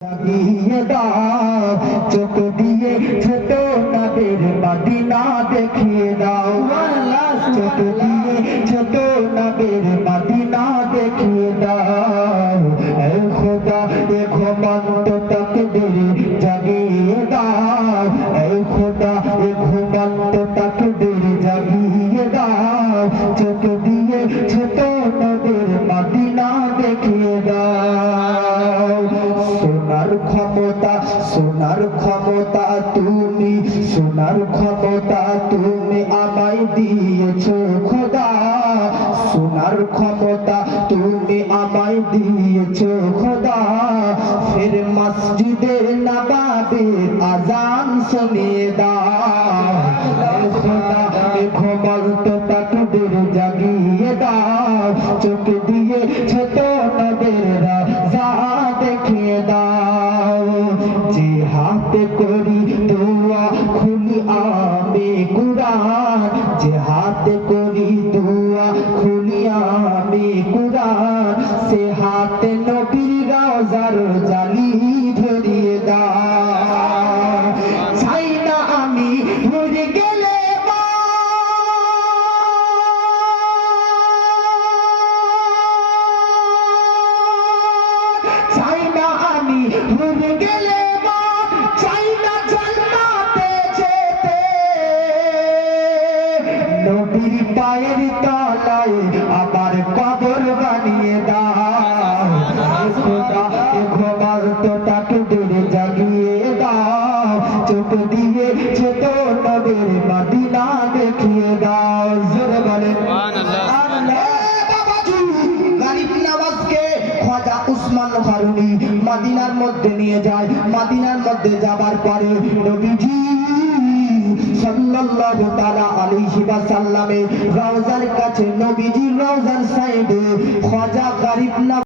লাগিয়ে দাও চোখ দিয়ে ছোট নদের মদিনা দেখিয়ে দাও চোখ দিয়ে ছোট নদের মদিনা দেখিয়ে দাও এ খোদা এ ঘুমন্ত তাকদীর জাগিয়ে দাও এ খোদা এ ঘুমন্ত তাকদীর জাগিয়ে দাও চোখ দিয়ে ছোট নদের মদিনা দেখিয়ে দাও সোনার ক্ষমতা তুমি সোনার ক্ষমতা তুমি আমায় দিয়েছো খোদা সোনার ক্ষমতা তুমি আমায় দিয়েছো খোদা ফির মসজিদে নবাবে আজান শুনিয়ে দাও খোদা ঘুমন্ত তাকদীর জাগিয়ে দাও চোখ দিয়ে ছোট নদের রাজা দেখিয়ে দাও যে হাতে করি দোয়া খুলি আমি কুরআন যে হাতে করি দোয়া খুলি আমি কুরআন সে হাতে নবীর রওজার জালি ধরিয়ে দাও চাই না আমি ভুলে গেলে চাই না আমি ভুলে গেলে নবীর পায়ের তলায় আবার কবর বানিয়ে দাও খোদা এ ঘুমন্ত তাকদীর জাগিয়ে দাও চোখ দিয়ে ছোট নদের মদিনা দেখিয়ে দাও জোরে বলেন মদিনার মধ্যে নিয়ে যায় মদিনার মধ্যে যাবার পরে নবীজি সাল্লাল্লাহু তাআলা আলাইহি ওয়াসাল্লামের রওজার কাছে নবীজির রওজার